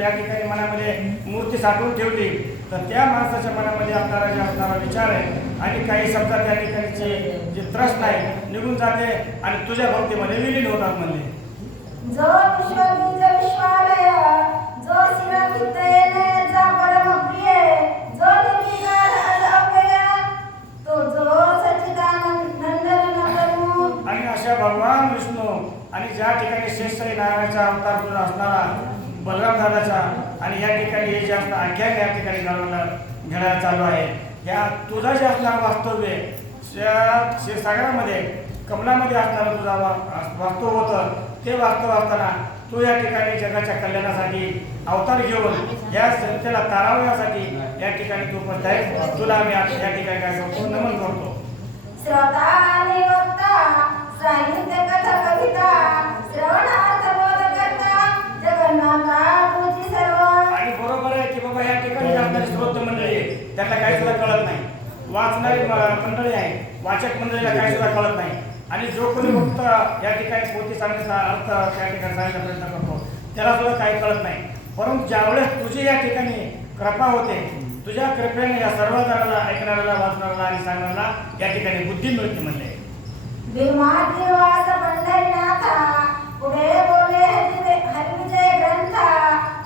या ठिकाणी मनामध्ये मूर्ती साठवून ठेवली तर त्या माणसाच्या मनामध्ये असणारा विचार आहे आणि काही समजा त्या ठिकाणचे जे त्रस्त आहे निघून जाते आणि तुझ्या भक्तीमध्ये विलीन होतात म्हणले. जो विश्वबीज विश्वालय जो शिरवितयेनेचा परमप्रिय जो निर्विकार अव्यय तो जो सच्चिदानंद नंदनतनु. आणि अशा भगवान विष्णू आणि ज्या ठिकाणी शेषशाही नारायणाचा अवतार तुझा असणारा बलराम दादाचा आणि या ठिकाणी हे जे असणार आख्यान या ठिकाणी घडायला चालू आहे या तुझा जे असणारं वास्तव्य क्षीरसागरामध्ये कमलामध्ये असणारं तुझा वास्तव होतं ते वास्तव असताना तू या ठिकाणी जगाच्या कल्याणासाठी अवतार घेऊन या जनतेला तारावण्यासाठी या ठिकाणी तू उपस्थित आहे. तुला आम्ही या ठिकाणी काय करतो नमन करतो. श्रोता आणि वक्ता साहित्य कथा कविता श्रवणार्थ बोध करता जगन्नाथा तुझी सर्व. आणि बरोबर आहे की बाबा या ठिकाणी असणारी श्रोत मंडळी आहे त्यांना काही सुद्धा कळत नाही. वाचणारी मंडळी आहे वाचक मंडळीला काही सुद्धा कळत नाही आणि जो कोणी फक्त या ठिकाणी पोथी सांगण्याचा अर्थ त्या ठिकाणी सांगण्याचा प्रयत्न करतो त्याला सुद्धा काही कळत नाही. परंतु ज्यावेळेस तुझी या ठिकाणी कृपा होते तुझ्या कृपेने या सर्व जणांना ऐकणाऱ्याला वाचणाऱ्याला आणि सांगणाऱ्याला या ठिकाणी बुद्धी मिळते म्हणले. भीमादिवास पंढरीनाथा पुढे बोले हरिविजय ग्रंथा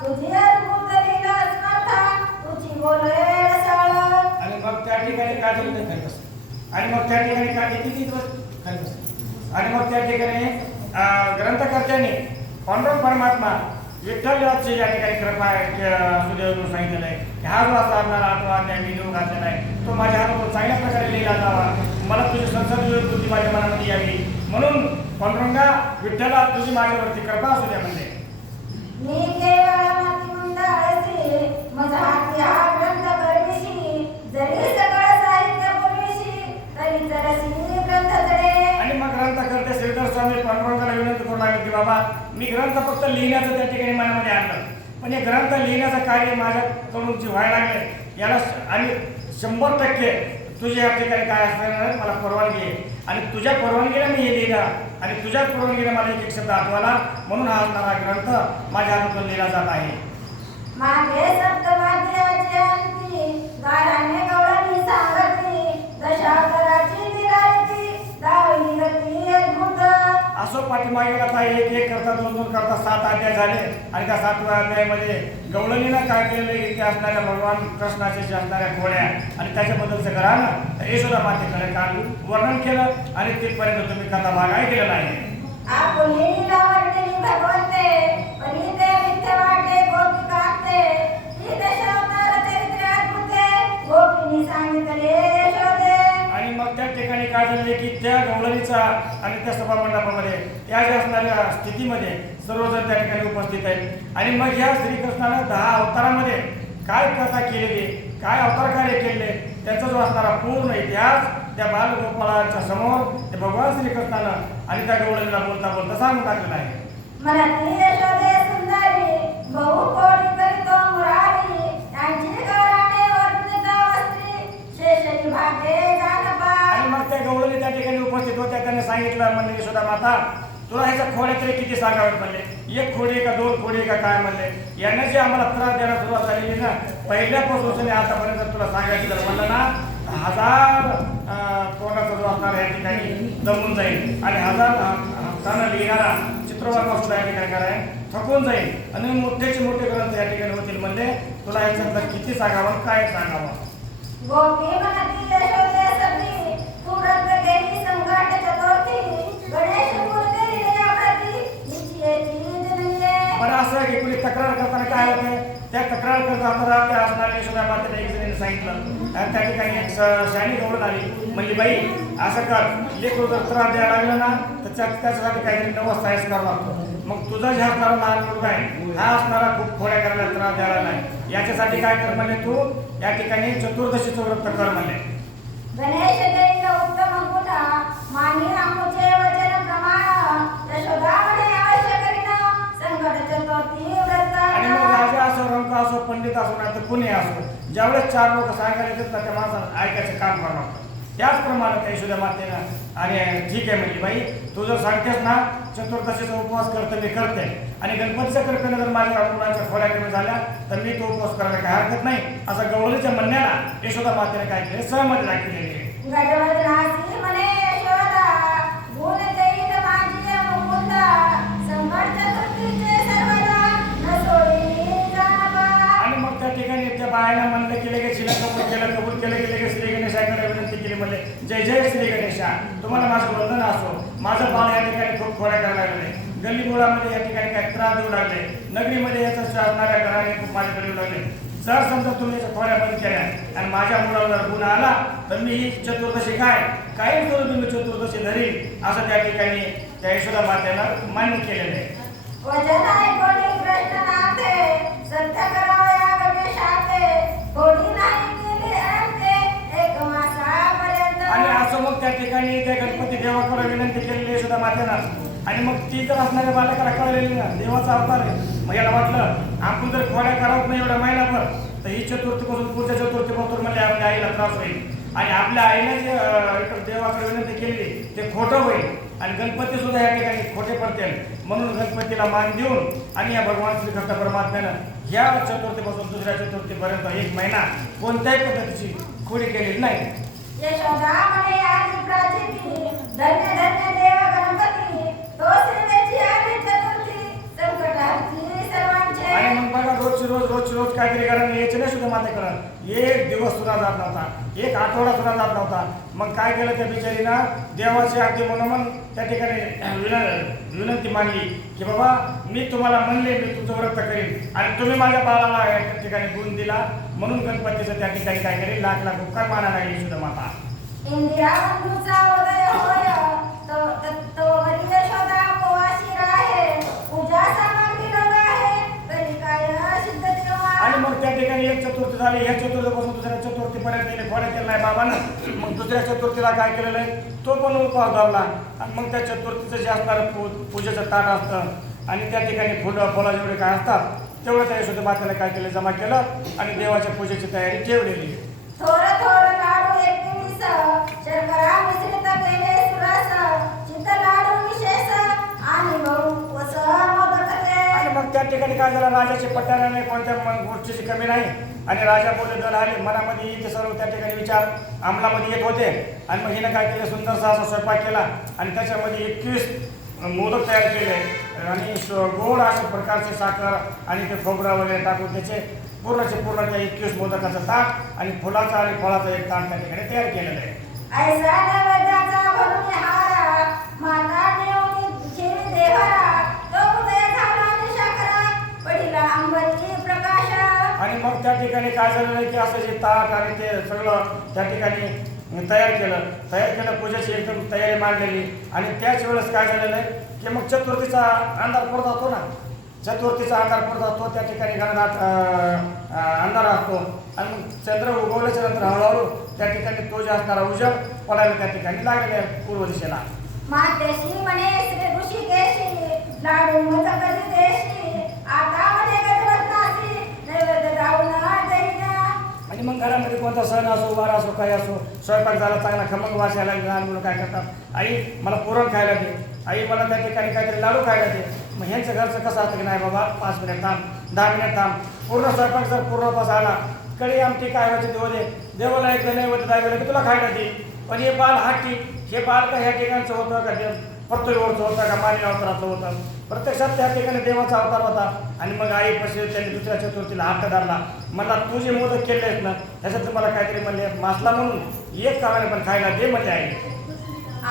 तुझी अद्भुत लीला स्मर्था तुझी बोले रसाळ. आणि मग त्या ठिकाणी काय झालं ते खाली बसलं आणि मग त्या ठिकाणी काय किती दिवस खाली बसलं आणि मग त्या ठिकाणी ग्रंथकर्त्यांनी पांडुरंग परमात्मा विठ्ठलाची या ठिकाणी कृपा सुदैवून सांगितलेलं आहे की हा जो असा असणारा आठवा अध्याय मी लिहून घातलेला आहे तो माझ्या हातून चांगल्या प्रकारे लिहिला जावा मला तुझी संसद बुद्धी माझ्या मनामध्ये यावी म्हणून पांडुरंगा विठ्ठला तुझी माझ्यावरती कृपा असू द्या म्हणजे. मी केवळ मतिमंद आळसी माझा हाती हा ग्रंथ करविशी जरी सगळं साहित्य पूर्वीशी तरी जरशी ग्रंथ जडे. आणि मग ग्रंथ करते श्रीधर स्वामी पांडुरंगाला विनंती करू लागले की बाबा मी ग्रंथ फक्त लिहिण्याचं त्या ठिकाणी मनामध्ये आणलं पण हे ग्रंथ लिहिण्याचं कार्य माझ्याकडून जे व्हायला लागले याला आणि 100% तुझ्या या ठिकाणी काय असणार मला परवानगी आहे आणि तुझ्या परवानगीने मी हे लिहिलं आणि तुझ्याच परवानगीने मला एक शब्द आठवला म्हणून हा असणारा ग्रंथ माझ्या हातून लिहिला जात आहे. मागे सप्तवाद्याची अंती गाराने गवळणी सांगती दशावताराची निराळती दावली गती अद्भुत. असो पाठीमागे आता एक करता दोन करता 7 अध्याय झाले आणि त्या 7व्या अध्यायामध्ये गवळणीनं काय केलेलं ते असणाऱ्या भगवान कृष्णाचे जे असणाऱ्या घोड्या आणि त्याच्याबद्दलचं घरानं यशोदा मातेकडे काल वर्णन केलं आणि तिथपर्यंत तुम्ही कथा भाग ऐकलेला आहे. आपुली लावणी भगवंते पनीते मिथ्या वाटे गोपिकांते ही दशावतार चरित्रे अद्भुते गोपिनी सांगितले यशोदे. आणि मग त्या ठिकाणी काय झाले की त्या गवळणीचा आणि त्या सभा मंडपामध्ये त्या ज्या असणाऱ्या स्थितीमध्ये सर्वजण त्या ठिकाणी उपस्थित आहेत आणि मग या श्रीकृष्णानं 10 अवतारामध्ये काय कथा केलेली काय अवतार कार्य केले त्याचा जो असणारा पूर्ण इतिहास त्या बालगोपाळाच्या समोर ते भगवान श्रीकृष्णानं आणि त्या गवळणीला बोलता बोलता सांगून टाकलेलं आहे. मनाती यशोदे सुंदरी बहु कोटी करितो मुरारी यांची गाराने वर्णिता वस्त्री शेषरी भागे जानपा. आणि मग त्या गवळणी त्या ठिकाणी उपस्थित होत्या त्यांनी सांगितलं म्हणले यशोदा माता तुला ह्याच्या खोड्या तरी किती सांगावेत म्हणले 1 खोडी का 2 खोडी का काय म्हणले यांना जे आम्हाला त्रास द्यायला सुरुवात झालेली ना पहिल्यापासून आतापर्यंत तुला सांगायचं जर म्हणलं ना 1000 कोणाचा जो असणार या ठिकाणी जमून जाईल आणि 1000 हातानं लिहिणारा चित्रवार्मा सुद्धा या ठिकाणी कराय थकून जाईल आणि मोठेचे मोठे ग्रंथ या ठिकाणी होतील म्हणले तुला याच्यानंतर किती सांगावं काय सांगावं. गोपी मनाती यशोदे सती तू रंग गेली संकट चतुर्थी गणेश मूर्ती निराप्रती निश्चयची जननीये. पण असं आहे की कुणी तक्रार करताना काय होतं त्या तक्रार करत असताना त्या असणाऱ्या यशोदा मातेला एक जणीने सांगितलं आणि त्या ठिकाणी एक शाणी गवळण आली म्हणली बाई असं कर लेकरू जर त्रास द्यायला लागलं ना तर त्याच्यासाठी काहीतरी नवं सायन्स करावं लागतं मग तुझा जे असणारा लहान मुलगा आहे हा असणारा खूप खोड्या करायला त्रास द्यायला नाही याच्यासाठी काय कर म्हणले तू या ठिकाणी चतुर्दशीचं व्रत कर म्हणले. गणेश देईल उत्तम गुण मानी आमुचे वचन प्रमाण यशोदा म्हणे अवश्य करीन संकट चतुर्थी व्रत. आणि मग राजा असो रंक असो पंडित असो ना तर कुणी असो ज्यावेळेस 4 लोक सांगायला येतात त्या माणसाला ऐकायचं काम करावं त्याचप्रमाणे त्या यशोदा मातेनं आणि ठीक आहे म्हणजे बाई तू जर सांगतेस ना चतुर्दशीचा उपवास करतो मी करते आणि गणपतीच्या कृपेने जर माझ्या मुलांच्या खोड्या कमी झाल्या तर मी तो उपवास करायला काही हरकत नाही असं गौरीच्या म्हणण्याला यशोदा मातेने काय केले सहमती दाखवलेली आहे. गजवदनासी म्हणे यशोदा गुण देईन माझी मुकुंदा संकट चतुर्थीचे सर्वदा न सोडी जानबा. आणि मग त्या ठिकाणी त्या बायाला म्हणलं की लगेच शिला कबूल केलं की लगेच श्री गणेशाकडे विनंती केली म्हणले जय जय श्री गणेशा तुम्हाला माझं वंदन असो. माझं बाळ या ठिकाणी खूप खोड्या करायला लागले गल्ली मुळामध्ये या ठिकाणी काही त्रास देऊ लागले नगरीमध्ये याचा असणाऱ्या घराने खूप माझ्याकडे येऊ लागले. जर समजा तुम्ही याच्या खोड्या बंद केल्या आणि माझ्या मुलाला जर गुण आला तर मी ही चतुर्दशी काही करून तुम्ही चतुर्दशी धरील असं त्या ठिकाणी त्या यशोदा मातेला मान्य केलेलं आहे. वचन ऐकोनी कृष्णनाथे सत्य करावया गणेशाचे कोणी नाही केले अंते एक मासापर्यंत. आणि असं मग त्या ठिकाणी त्या गणपती देवाकडे विनंती केलेली यशोदा मातेला आणि मग ती तर असणाऱ्या बालकाला कळलेली ना देवाचा अवतार आहे. मग याला वाटलं आपण जर खोड्या करावत नाही एवढा महिनाभर तर ही चतुर्थीपासून पुढच्या चतुर्थीपासून म्हणजे आपल्या आईला त्रास होईल आणि आपल्या आईला जे इकडे देवाकडे विनंती केली ते खोटं होईल आणि गणपती सुद्धा या ठिकाणी खोटे पडतील म्हणून गणपतीला मान देऊन आणि या भगवान श्रीकृष्ण परमात्म्यानं ह्या चतुर्थीपासून दुसऱ्या चतुर्थीपर्यंत एक महिना कोणत्याही पद्धतीची खोडी केलेली नाही. यशोदा म्हणे आदि प्राचिती धन्य धन्य देव गणपती तो श्रीदेची आली चतुर्थी संकटाची सर्वांचे. आणि मग बघा रोजची रोज काहीतरी घराने यायचे नाही सुद्धा मातेकडं एक दिवस सुद्धा जात नव्हता एक आठवडा सुद्धा जात नव्हता. मग काय केलं त्या बिचारीनं देवाची अगदी मनोमन त्या ठिकाणी विनंती मांडली की बाबा मी तुम्हाला म्हणले मी तुमचं व्रत करीन आणि तुम्ही माझ्या बाळाला या ठिकाणी गुण दिला म्हणून गणपतीचं त्या ठिकाणी काय करेल लाख लाख उपकार माना लागली सुद्धा माता. इंदिरा बंधूचा उदय होय तो वरी यशोदा पोवाशी राहे पूजा सामग्री गंगा आहे तरी काय सिद्ध देवा. आणि मग त्या ठिकाणी एक चतुर्थी झाली ह्या चतुर्थीपासून दुसऱ्या चतुर्थीपर्यंत तिने खोड्या केला नाही बाबानं. मग दुसऱ्या चतुर्थीला काय केलेलं आहे तो पण उपवास धरला आणि मग त्या चतुर्थीचं जे असणारं पूजेचं ताट असतं आणि त्या ठिकाणी फुलं जेवढे काय असतात तेवढं त्या यशोदा मातेला काय केलं जमा केलं आणि देवाच्या पूजेची तयारी ठेवलेली. थोर थोर लाडू एकवीस शर्करा मिश्रित केले सुरस चित्त लाडू विशेष आणि बहु वस मोदक ते. आणि मग त्या ठिकाणी काय झालं राजाचे पट्ट्याने कोणत्या गोष्टीची कमी नाही आणि राजा बोले दल आले मनामध्ये ते सर्व त्या ठिकाणी विचार अंमलामध्ये येत होते आणि मग हिनं काय केलं सुंदरसा असा स्वयंपाक केला आणि त्याच्यामध्ये 21 मोदक तयार केले आणि गोड अशा प्रकारचे साखर आणि ते खोबरं वगैरे टाकून त्याचे पूर्णचे पूर्ण त्या 21 मोदकाचं ताट आणि फुलाचा आणि फळाचा एक ताट त्या ठिकाणी तयार केलेलं आहे. ऐसा नैवेद्याचा भरून हारा माता नेऊन ठेवी देवरा तो उदय झाला निशाकरा पडिला अंबरी प्रकाश. आणि मग त्या ठिकाणी काय झालेलं आहे की असं जे ताट आणि ते सगळं त्या ठिकाणी तयार केलं पूजेची एकदम तयारी मांडलेली आणि त्याच वेळेस काय झालेलं आहे की मग चतुर्थीचा अंधार पडत असतो ना चतुर्थीचा अंधार पडत असतो त्या ठिकाणी घरात अंधार असतो आणि मग चंद्र उगवल्याच्या नंतर हळूहळू त्या ठिकाणी तो जे असणारा उजेड पडायला त्या ठिकाणी लागलेला आहे पूर्व दिशेला. मातेशी म्हणे श्री ऋषिकेशी लाडू मोदक देशी आता म्हणे गजवदनासी नैवेद्य जाऊन देईना. आणि मग घरामध्ये कोणता सण असो वार असो काही असो स्वयंपाक झाला चांगला खमंग वास यायला लहान मुलं काय करतात आई मला पुरण खायला दे आई मला त्या ठिकाणी काहीतरी लाडू खायला दे. मग ह्यांचं घरचं कसं असतं की नाही बाबा 5 मिनिट थांब 10 मिनिट थांब पूर्ण स्वयंपाक जर पूर्णपास आला कडी आमटी काय व्हायची देव दे देवाला एक नैवेद्य दाखवलं की तुला खायला दे. पण हे बाल हाटी हे बाल का ह्या ठिकाणचं होतं का पृथ्वीवरचं होतं का मानवी अवताराचं होतं प्रत्यक्षात त्या ठिकाणी देवाचा अवतार होता. आणि मग आई पशी त्यांनी दुसऱ्या चतुर्थीला हात धरला मला तू जे मोदक केले आहेत ना त्याच्यात तुम्हाला काहीतरी म्हणले मासला म्हणून एक कामाने पण खायला दे म्हणजे आई.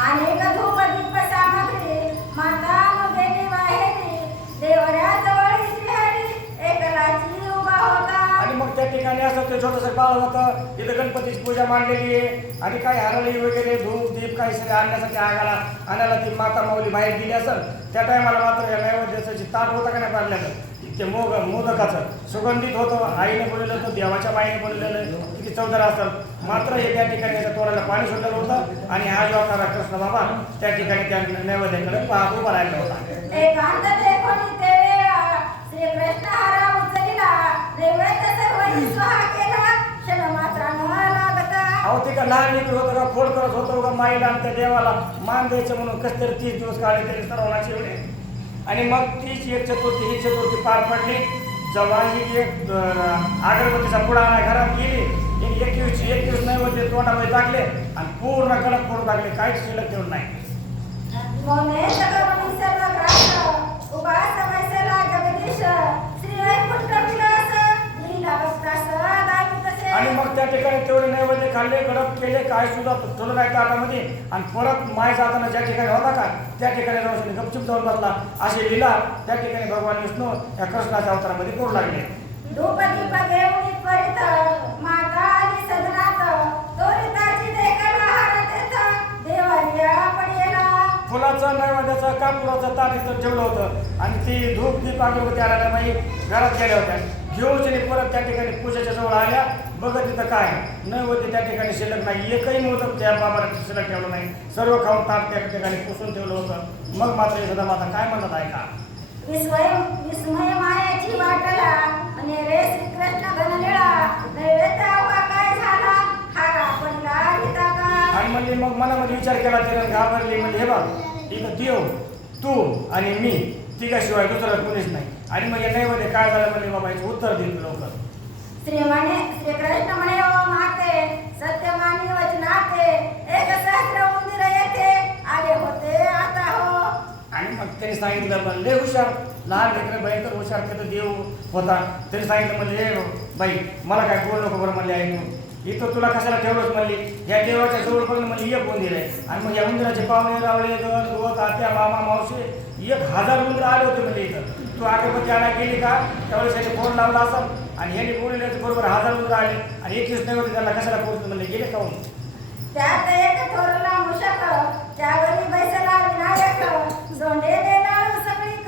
अनेक धूप दीप सामग्री माता मुदेनी वाहेनी देवऱ्या जवळ श्रीहरी एकलाची उभा होता. आणि मग त्या ठिकाणी असं ते छोटंसं बाळ होतं तिथं गणपतीची पूजा मांडलेली आहे आणि काही हरळी वगैरे धूप दीप काही सगळे आणण्यासाठी आणायला ती माता माऊली बाहेर गेली असेल त्या टायमाला मात्र या नैवेद्याचं जे ताट होतं का नाही पाडल्याचं ते मोदकाचं सुगंधित होतं आईने बोललेलं होतं देवाच्या बाईने बोललेलं किती चौदार असेल मात्र हे त्या ठिकाणी त्याच्या तोंडाला पाणी सुटलेलं होतं आणि हा जो होता कृष्ण बाबा त्या ठिकाणी त्या नैवेद्याकडे पाहत उभा राहिला होता. एकांत देखोनी ते वेळा श्रीकृष्ण हारा उचलिला नैवेद्य सर्वांनी स्वाहा केला क्षण मात्र न लागता. अहो ते का लहान लेकरं होतं का खोड करत होतं का माईला आणि त्या देवाला मान द्यायचं म्हणून कसं तरी 30 दिवस काढले तरी सर्वांना एवढे. आणि मग तीच एक चतुर्थी ही चतुर्थी पार पडली. जेव्हा ही एक अगरबत्तीचा पुडा आणा घरात गेली, 21 नैवेद्य तोंडामध्ये टाकले आणि पूर्ण कडक फोडून टाकले, काहीच शिल्लक ठेवून नाही. मोने जगवणी सर्व ग्रास उपास समयसेला जगदीश श्री वैकुंठ विलास लीला बसतास दावी तसे. आणि मग त्या ठिकाणी तेवढे नैवेद्य खाल्ले, गडप केले, काय सुद्धा ठेवलं नाही ताटामध्ये. आणि परत माय जाताना ज्या ठिकाणी होता का त्या ठिकाणी राहून गपचूप जाऊन बसला. अशी लीला त्या ठिकाणी भगवान विष्णू या कृष्णाच्या अवतारामध्ये करू लागले. धूप दीप घेऊन त्वरित माता आली सदनात तोरिताची देखला हारतेथ देवार्या पडेला. फुलाचं नैवेद्याचं कापुराचं ताट इथं ठेवलं होतं आणि ती धूप दीप अगरबत्ती आल्या बाई घरात गेल्या होत्या. घेऊन तिने परत त्या ठिकाणी पूजेच्या जवळ आल्या. बघत तिथं काय नैवेद्य त्या ठिकाणी शिल्लक नाही, एकही मोदक त्या बाबाला शिल्लक ठेवलं नाही. सर्व खाऊन ताट त्या ठिकाणी पुसून ठेवलं होतं. मग मात्र यशोदा माता काय म्हणत आहे का, विस्मय मायाची वाटला आणि रे श्रीकृष्ण घनलेळा नैवेद्य काय झाला हारा पडला गीता का. आणि म्हणली मग मनामध्ये विचार केला तिने, घाबरली. म्हणजे हे बघ इथं देव तू आणि मी तिघाशिवाय दुसरं कोणीच नाही. आणि मग या नैवेद्य काय झालं म्हणले बाबा याचं उत्तर देईल लवकर. श्रीकृष्ण म्हणे ओ माते सत्य मानी वचनाते एक सहस्र उंदीर येथे आले होते आता हो. आणि मग त्यांनी सांगितलं पण लय हुशार, लहान लेकरं भयंकर हुशार, तिथं देव होता. त्यांनी सांगितलं म्हणजे हे बाई मला काय बोल नको बरं म्हणले आहे तू इथं तुला कशाला ठेवलंच म्हणली. या देवाच्या जवळ पण म्हणजे एक उंदीर आहे. आणि मग या उंदराचे पाहुणे रावळे गण गोत आत्या मामा मावशी 1000 उंदरं आले होते म्हणजे इथं. तू अगरबत्ती आणायला गेली का त्यावेळेस याने फोन लावला असेल आणि ह्याने बोलले बरोबर 1000 उंदरं आले आणि 21 नैवेद्य त्यांना कशाला पोहोचलं म्हणले गेले खाऊन. त्यात एक थोरला मुशक त्यावरी बैसला विनायक जोंडे देणार सगळीक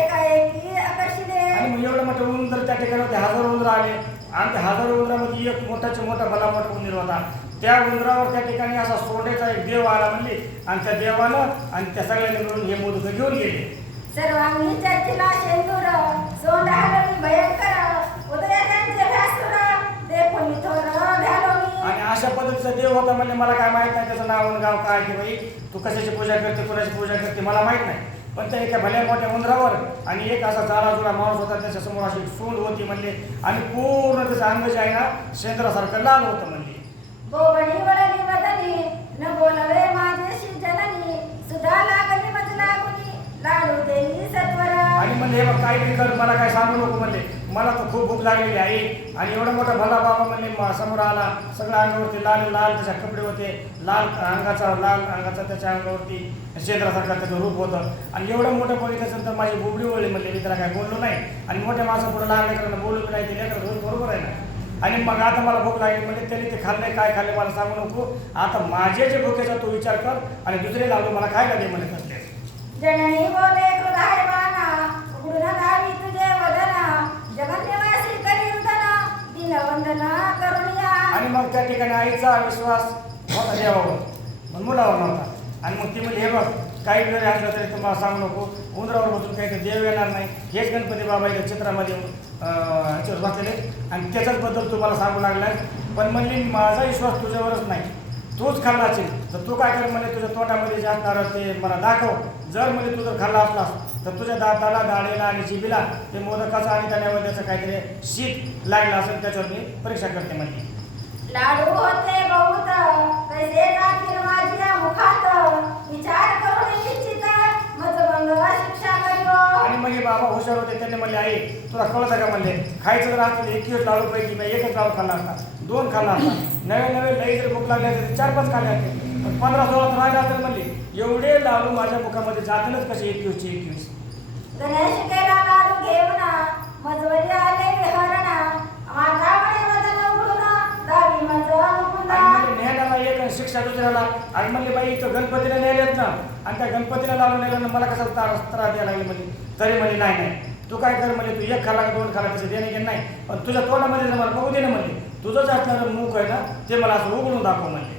एकाएकी आकर्षिले. आणि मग एवढं मोठं उंदर त्या ठिकाणी होते, 1000 उंदरं आले आणि त्या 1000 उंदरामध्ये एक मोठा भला मोठा उंदीर होता. त्या उंदरावर त्या ठिकाणी असा सोंडेचा एक देव आला म्हणली आणि त्या देवानं आणि त्या सगळ्यांनी मिळून हे मोदक घेऊन गेले. सर्वांनी चर्चिला शेंदूर सोंड हलवी भयंकर उदया त्यांचे भ्यासुर देखून थोर घालोनी. आणि अशा पद्धतीचा देव होता म्हणजे मला काय माहित नाही त्याचं नाव आणि गाव काय की बाई तू कशाची पूजा करते कोणाची पूजा करते मला माहित नाही. पण त्या एका भल्या मोठ्या उंदरावर आणि एक असा जाडाजुडा माणूस होता त्याच्या समोर अशी एक सोंड होती म्हणले आणि पूर्ण त्याचं अंग जे आहे ना शेंद्रासारखं लाल होतं म्हणले. बोबडी वळली बदली न बोलवे माझ्याशी जननी सुधा लागली मज लागुनी लाडू देई सत्वर. आणि म्हणले हे बघ काय बी कर मला काय सांगू नको म्हणले, मला तर खूप भूक लागलेली आहे. आणि एवढा मोठा भला बाबा म्हणले समोर आला, सगळ्या अंगावरती लाल लाल त्याच्या कपडे होते, लाल अंगाचा त्याच्या अंगावरती शेंद्रासारखा त्याचं रूप होतं. आणि एवढं मोठं बघितल्यानंतर माझी बोबडी वळली म्हणले, मी त्याला काय बोललो नाही. आणि मोठ्या माणसापुढे लहान लेकरांना बोलू नाही, ते लेकरं बरोबर आहे ना. आणि मग आता मला भूक लागली म्हणजे त्यांनी ते खाल्ले काय खाल्ले मला सांगू नको, आता माझे जे भूकेचा तू विचार कर आणि दुसरे लावले मला खायला दे म्हणे कसले. जननी बोले हृदयवाना उघडून दावी तुझे वदना जगन्यवासी करी रुदना दीनवंदना करुणिया. आणि मग त्या ठिकाणी आईचा विश्वास होता देवावर पण मुलावर नव्हता. आणि मग ती म्हणजे हे बघ काही जरी असलं तरी तुम्हाला सांगू नको, उंदरावर बसून काही तर देव येणार नाही. हेच गणपती बाबा इथं चित्रामध्ये ह्याच्यावर बसलेले आणि त्याच्याच बद्दल तुम्हाला सांगू लागला. पण म्हणली माझा विश्वास तुझ्यावरच नाही, तूच खाल्ला असेल तर तू काय कर म्हणजे तुझ्या तोंडामध्ये जे असणार ते मला दाखव. जर म्हणजे तू जर खाल्ला असलास तर तुझ्या दाताला दाढेला आणि जिबीला ते मोदकाचं आणि त्या नैवेद्याचं काहीतरी शीत लागलं असेल त्याच्यावर मी परीक्षा करते म्हणली. लाडू होते बहुत कैसे जातील माझ्या मुखात विचार करून निश्चित मजबंग शिक्षा करियो. आणि म्हणजे बाबा हुशार होते, त्यांनी म्हणले आई तुला कळतं का म्हणले खायचं जर असतं 21 लाडू पैकी मी एकच लाडू खाल्ला असता, 2 खाल्ला असता. नवे लई जर भूक लागली असते 4-5 खाल्ले असते, पण 15-16 तर राहिला असेल म्हणले. एवढे लाडू माझ्या मुखामध्ये जातीलच कसे 21. गणेश केला लाडू घेऊन मजवरी आले विहरणा माझा म्हणे मदन उघडून दावी मज मुकुंदा. आणि म्हणजे नेहल्याला एक आणि शिक्षा दुसऱ्याला. आणि म्हणले बाई इथं गणपतीला नेलेत ना आणि त्या गणपतीला लाडू नेल्यानं मला कसा त्रास द्यायला लागले म्हणजे. तरी म्हणजे नाही तू काय कर म्हणजे तू 1 खाल्ला 2 खाल्ला तसं देणे की नाही, पण तुझ्या तोंडामध्ये मला बघू दे ना म्हणले. तुझं जे असणारं मूक आहे ना ते मला असं उघडून दाखव म्हणले.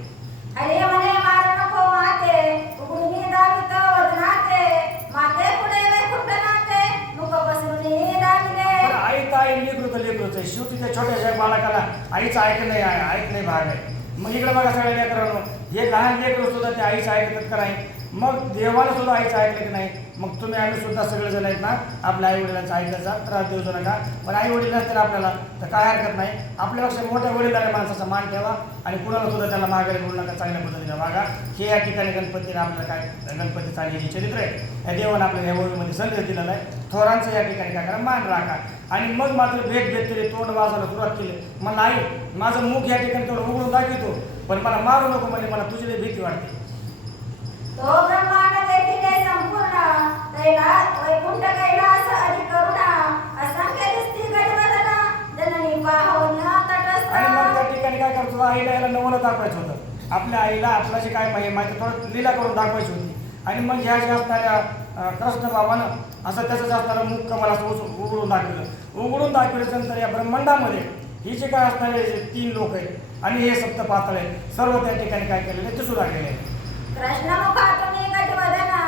अरे म्हणे मार नको माते उघडून दावित वदनाते माते पुढे वैकुंठ नाते मुख पसरून दाविले. आई तर आई लेकरूच आहे शेवटी त्या छोट्याशा बालकाला आईचं ऐक नाही भाग आहे. मग इकडे बघा सगळ्या लेकरांनो, हे लहान लेकरं सुद्धा ते आईचं ऐकतात का नाही? मग देवाला सुद्धा आईचं ऐकलं की नाही? मग तुम्ही आम्ही सुद्धा सगळेजण आहेत ना, आपल्या आई वडिलांचा ऐकायचा त्रास देऊ नका. पण आई वडील असतील आपल्याला तर काय हरकत नाही. आपल्यापेक्षा मोठ्या वडिलांच्या माणसाचा मान ठेवा आणि कुणाला सुद्धा त्याला माघारी बोलू नका, चांगल्या पद्धतीने वागा. हे या ठिकाणी गणपतीने आपल्याला काय गणपतीचं आणि जे चरित्र आहे या देवानं आपल्याला या ओळीमध्ये संदेश दिलेला आहे. थोरांचं या ठिकाणी काय करा, मान राखा. आणि मग मात्र भेट केली, तोंड वाजायला सुरुवात केली. मला आई माझं मुख या ठिकाणी तेवढं उघडून दाखवतो, पण मला मारू नको म्हणजे मला तुझी लई भीती वाटते. तो ब्रह्मांड देखिले संपूर्ण तैला वैकुंठ कैलास अधि करुणा असंख्य दिसती गजवदना जननी पाहून तटस्थ. आणि मग त्या ठिकाणी काय करतो, आईला याला नवलं दाखवायचं होतं. आपल्या आईला आपला जे काय महिमा आहे थोडं लीला करून दाखवायची होती. आणि मग ह्या जे असणाऱ्या कृष्ण बाबानं असं त्याचं असणारं मुख मला उघडून दाखवलं. उघडून दाखवल्यानंतर या ब्रह्मांडामध्ये ही जे काय असणारे जे 3 लोक आहेत आणि हे सप्त पातळ आहेत, सर्व त्या ठिकाणी काय केलेले ते सुद्धा केले. कृष्ण मुखातून गजवदना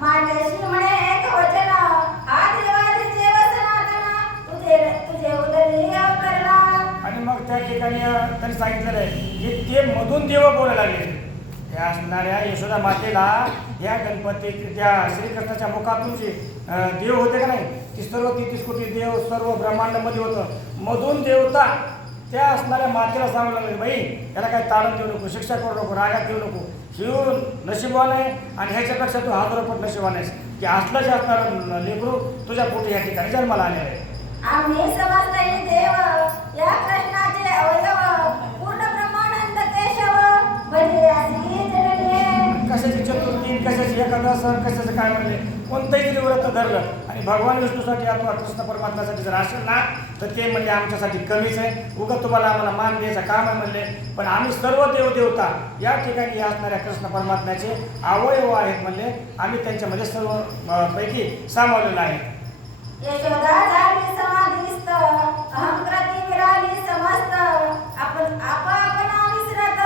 मातेशी म्हणे एक वचन हा देवादी देव सनातन तुझे उदरी अवतरला. आणि मग त्या ठिकाणी त्यांनी सांगितलेलं आहे की ते मधून देव बोलायला लागले. त्या असणाऱ्या यशोदा मातेला या गणपती त्या श्रीकृष्णाच्या मुखातून जे देव होते का नाही, ती सर्व 33 कोटी देव सर्व ब्रह्मांडामध्ये होतं. मधून देवता त्या असणाऱ्या मातेला सांगू लागले, बाई याला काही तारण देऊ नको, शिक्षा करू नको, रागात देऊ नको. शिवून नशिबवान आहे आणि ह्याच्यापेक्षा तू हजारोपट नशिबवान आहेस की असलं जे असणारं लेकरू तुझ्या पोटी या ठिकाणी जन्माला आले आहे. आम्ही समजते देव या कृष्णाचे अवयव पूर्ण ब्रह्मानंद केशव म्हणजे अशी जननी आहे. कशाची चतुर्थी, कशाची एकादश, कशाचं काय म्हणले, कोणतंही तरी व्रत धरलं आणि भगवान विष्णूसाठी अथवा कृष्ण परमात्म्यासाठी जर असेल ना तर ते म्हणजे आमच्यासाठी कमीच आहे. उगाच तुम्हाला आम्हाला मान द्यायचं काम आहे म्हणले. पण आम्ही सर्व देवदेवता या ठिकाणी असणाऱ्या कृष्ण परमात्म्याचे अवयव आहेत म्हणले. आम्ही त्यांच्यामध्ये सर्व पैकी सामावलेलं आहे. यशोदा झाली समाधिस्थ अहंकृती विराली समस्त आपण विसरत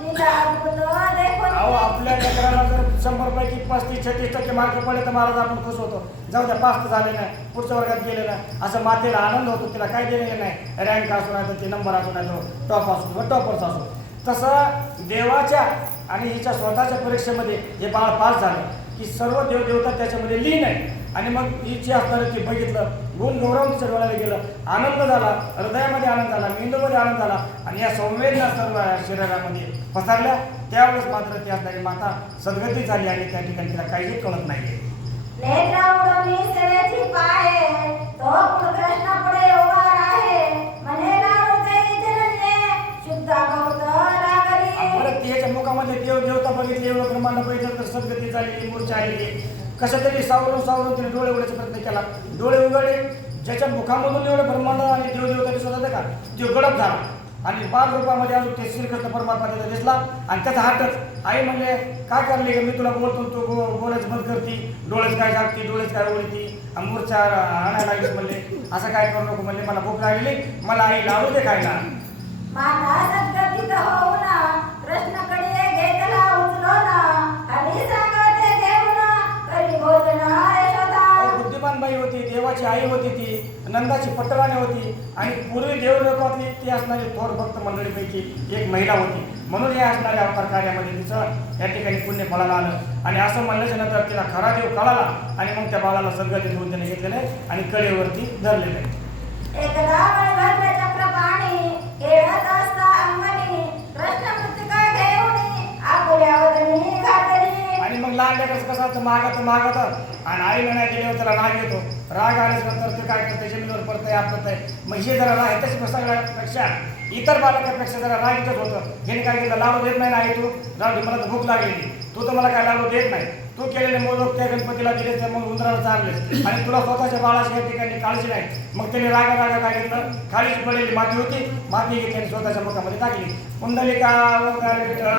लीला अद्भुत देखून. अहो आपल्या लेकराला जर 100 पैकी 35-36% मार्क पडले तर महाराज आपण खुश होतो. जाऊ द्या, पास तर झाले नाही, पुढच्या वर्गात गेले ना, असं मातेला आनंद होतो. तिला काही देणे नाही, रँक असो नाही तर ते नंबर असो नाही तो टॉप असो किंवा टॉपर्स असो. तसं देवाच्या आणि हिच्या स्वतःच्या परीक्षेमध्ये हे बाळ पास झालं की सर्व देवदेवता त्याच्यामध्ये लीन आहे. आणि मग हिची असणारं ते बघितलं, गुण गौरव चढवायला गेलं, आनंद झाला, हृदयामध्ये आनंद झाला, मेंदूमध्ये आनंद झाला आणि या संवेदना सर्व शरीरामध्ये पसरल्या. त्यावेळेस मात्र ती असणारी माता सद्गती झाली आणि त्या ठिकाणी तिला काहीही कळत नाही. नेत्र उडवणी सेवेची पाये तो कृष्ण पुढे उभा आहे म्हणे लाडूते जनने शुद्ध भक्त लागली. परत याच्या मुखामध्ये देव देवता बघितले, एवढं ब्रह्मांड बघितलं तर सद्गती झाली, मूर्छा आली. कसं तरी सावरून तिने डोळे उघडायचा प्रयत्न केला, डोळे उघडले. ज्याच्या मुखामधून एवढं ब्रह्मांड आणि देवदेवता दिसत होते का तो गडप झाला आणि बाल रूपामध्ये अजून ते श्रीकृष्ण परमात्मा तिथं दिसला. आणि त्याचा हातच आई म्हणले काय करले मी तुला बोलतो, तू बोलायचं बंद करती, डोळेच काय झाकती, डोळेच काय ओळखती, मूर्छा आणायला लागलीस म्हणले. असं काय करू नको म्हणले, मला भूक लागली, मला आई लाडू दे खायला. माता सद्गतीत होऊन कृष्णाकडे घेतला उचलून खाली सांगते घेऊन करी भोजन यशोदा. बुद्धिमान बाई होती, देवाची आई होती, ती नंदाची पटराणी होती आणि पूर्वी देवलोकातली ती असणारी थोर भक्त मंडळीपैकी एक महिला होती. म्हणून या असणाऱ्या अवतार कार्यामध्ये तिचं या ठिकाणी पुण्य फळाला आलं. आणि असं म्हणल्याच्या नंतर तिला खरा देव कळाला आणि मग त्या बाळाला सद्गती देऊन त्याने घेतलेलं आहे आणि कडेवरती धरलेलं आहे. एकदा वळवळले चक्रपाणी खेळत असता अंगणी कृष्ण मृत्तिका घेऊन आपुल्या वदनी घातली. आणि मग लहान लेकरं कसं असतं, मागत आणि आईला नाही दिल्यावर त्याला राग येतो. राग आल्यानंतर ते काय करते, जमिनीवर पडतंय, आपलंय. मग हे जरा राग त्याच्या सगळ्यापेक्षा इतर बालकापेक्षा जरा राग येतच होतं. हे काय केलं, लाडू देत नाही ना आई, तू राहू दे, मला तर भूक लागलेली, तू तर मला काय लाडू देत नाही. तू केलेले मोदक त्या गणपतीला दिले तर मग उंदराला चाललेस आणि तुला स्वतःच्या बाळाची या ठिकाणी काळजी नाही. मग त्याने रागा काय घेतलं, खालीच पडलेली माती होती, माती घेतली आणि स्वतःच्या मुखामध्ये टाकली. कुंडलिका